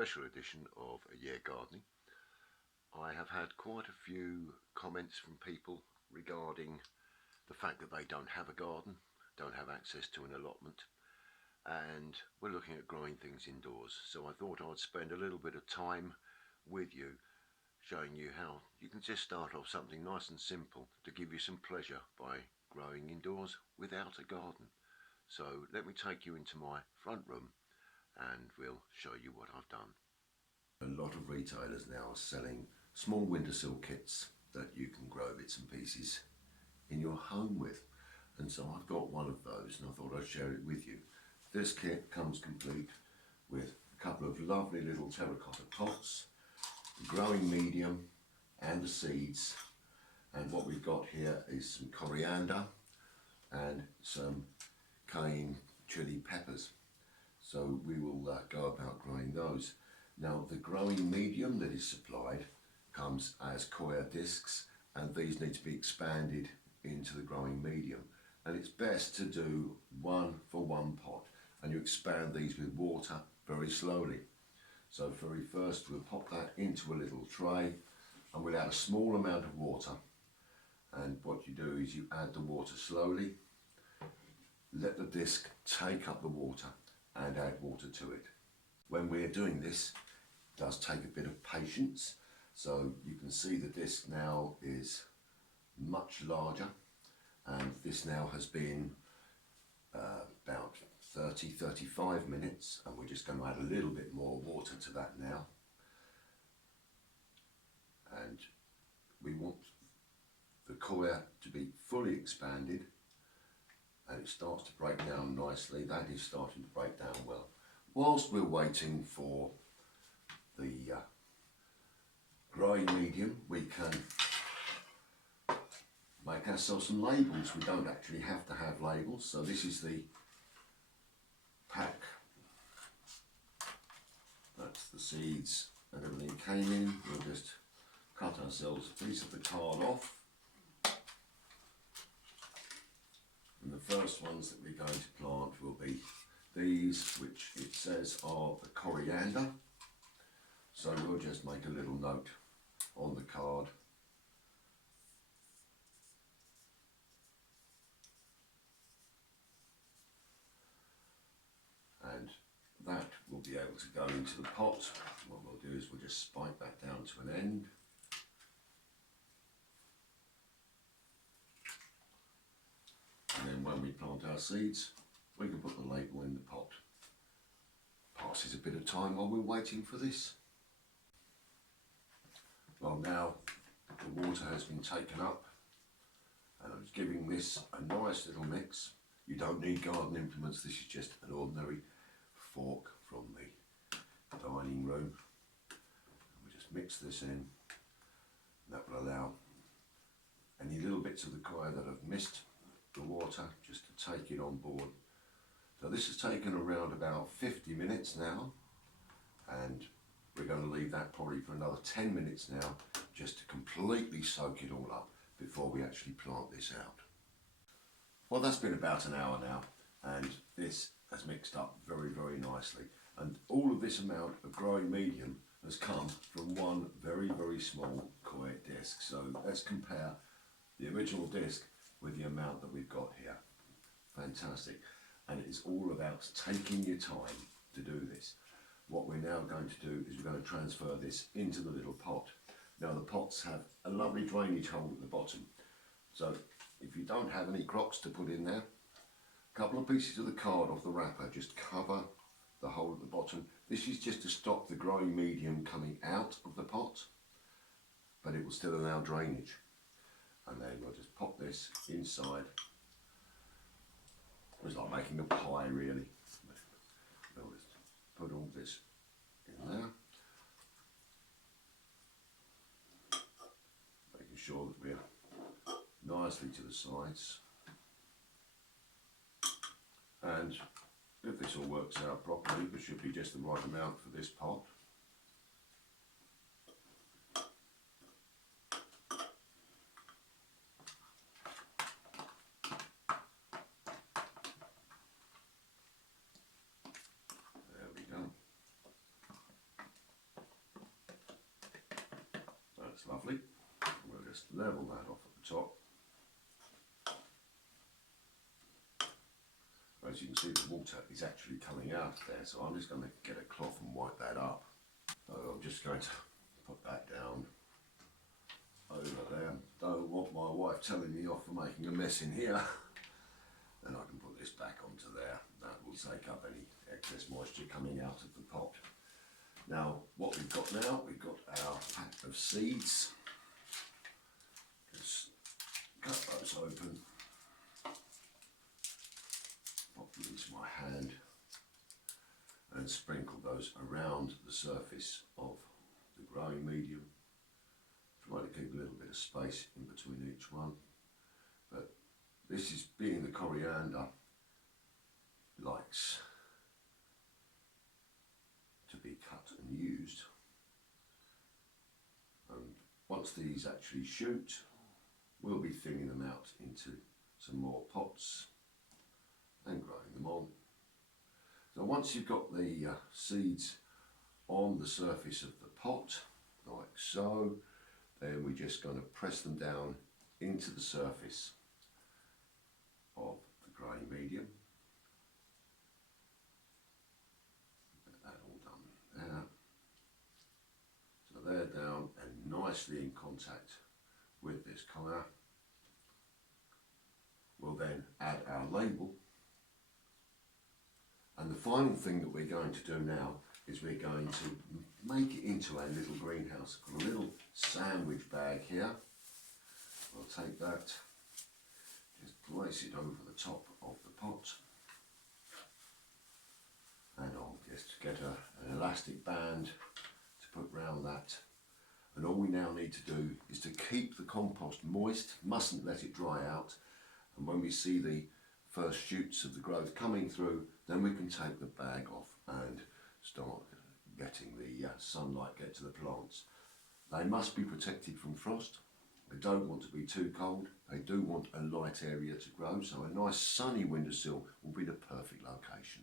special edition of A Year Gardening. I have had quite a few comments from people regarding the fact that they don't have a garden, don't have access to an allotment, and we're looking at growing things indoors. So I thought I'd spend a little bit of time with you showing you how you can just start off something nice and simple to give you some pleasure by growing indoors without a garden. So let me take you into my front room and we'll show you what I've done. A lot of retailers now are selling small windowsill kits that you can grow bits and pieces in your home with, and so I've got one of those and I thought I'd share it with you. This kit comes complete with a couple of lovely little terracotta pots, the growing medium and the seeds, and what we've got here is some coriander and some cayenne chili peppers. So we will go about growing those. Now the growing medium that is supplied comes as coir discs, and these need to be expanded into the growing medium, and it's best to do one for one pot, and you expand these with water very slowly. So very first we'll pop that into a little tray and we'll add a small amount of water, and what you do is you add the water slowly, let the disc take up the water and add water to it. When we're doing this, it does take a bit of patience. So you can see the disc now is much larger, and this now has been about 30-35 minutes, and we're just going to add a little bit more water to that now. And we want the coir to be fully expanded, and it starts to break down nicely. That is starting to break down well. Whilst we're waiting for the growing medium, we can make ourselves some labels. We don't actually have to have labels. So this is the pack that the seeds and everything came in. We'll just cut ourselves a piece of the card off. And the first ones that we're going to plant will be these, which it says are the coriander. So we'll just make a little note on the card. And that will be able to go into the pot. What we'll do is we'll just spike that down to an end. And then when we plant our seeds, we can put the label in the pot. Passes a bit of time while we're waiting for this. Well, now the water has been taken up, and I'm giving this a nice little mix. You don't need garden implements, this is just an ordinary fork from the dining room. And we just mix this in, and that will allow any little bits of the coir that have missed the water just to take it on board. So this has taken around about 50 minutes now, and we're going to leave that probably for another 10 minutes now, just to completely soak it all up before we actually plant this out. Well, that's been about an hour now, and this has mixed up very, very nicely. And all of this amount of growing medium has come from one very, very small coir disc. So let's compare the original disc with the amount that we've got here. Fantastic. And it is all about taking your time to do this. What we're now going to do is we're going to transfer this into the little pot. Now the pots have a lovely drainage hole at the bottom. So if you don't have any crops to put in there, a couple of pieces of the card off the wrapper just cover the hole at the bottom. This is just to stop the growing medium coming out of the pot, but it will still allow drainage. And then we'll just pop this inside. It's like making a pie, really. We'll just put all this in there, making sure that we're nicely to the sides. And if this all works out properly, there should be just the right amount for this pot. That's lovely. We'll just level that off at the top. As you can see, the water is actually coming out there, so I'm just going to get a cloth and wipe that up. So I'm just going to put that down over there. Don't want my wife telling me off for making a mess in here. Then I can put this back onto there. That will take up any excess moisture coming out of the pot. Now, what we've got now, we've got our pack of seeds. Just cut those open. Pop them into my hand and sprinkle those around the surface of the growing medium. Try to keep a little bit of space in between each one. But this is, being the coriander likes to be cut and used. And once these actually shoot, we'll be thinning them out into some more pots and growing them on. So once you've got the seeds on the surface of the pot, like so, then we're just going to press them down into the surface of the growing medium. Get that all done there. So they're down and nicely in contact with this collar. We'll then add our label. And the final thing that we're going to do now is we're going to make it into a little greenhouse. I've got a little sandwich bag here. I'll take that, just place it over the top of the pot, and I'll just get an elastic band to put round that. And all we now need to do is to keep the compost moist, mustn't let it dry out. And when we see the first shoots of the growth coming through, then we can take the bag off and start getting the sunlight get to the plants. They must be protected from frost. They don't want to be too cold. They do want a light area to grow, so a nice sunny windowsill will be the perfect location.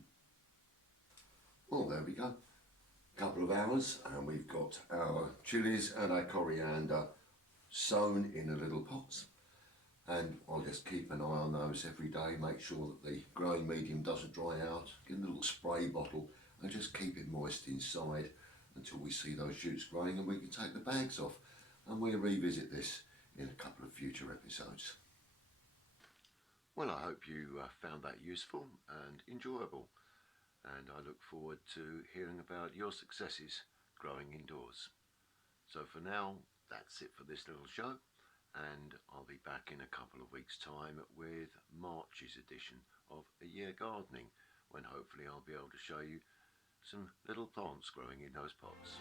Well, there we go. A couple of hours and we've got our chilies and our coriander sown in the little pots. And I'll just keep an eye on those every day, make sure that the growing medium doesn't dry out, get a little spray bottle and just keep it moist inside until we see those shoots growing and we can take the bags off. And we'll revisit this in a couple of future episodes. Well, I hope you found that useful and enjoyable, and I look forward to hearing about your successes growing indoors. So for now, that's it for this little show, and I'll be back in a couple of weeks' time with March's edition of A Year Gardening, when hopefully I'll be able to show you some little plants growing in those pots.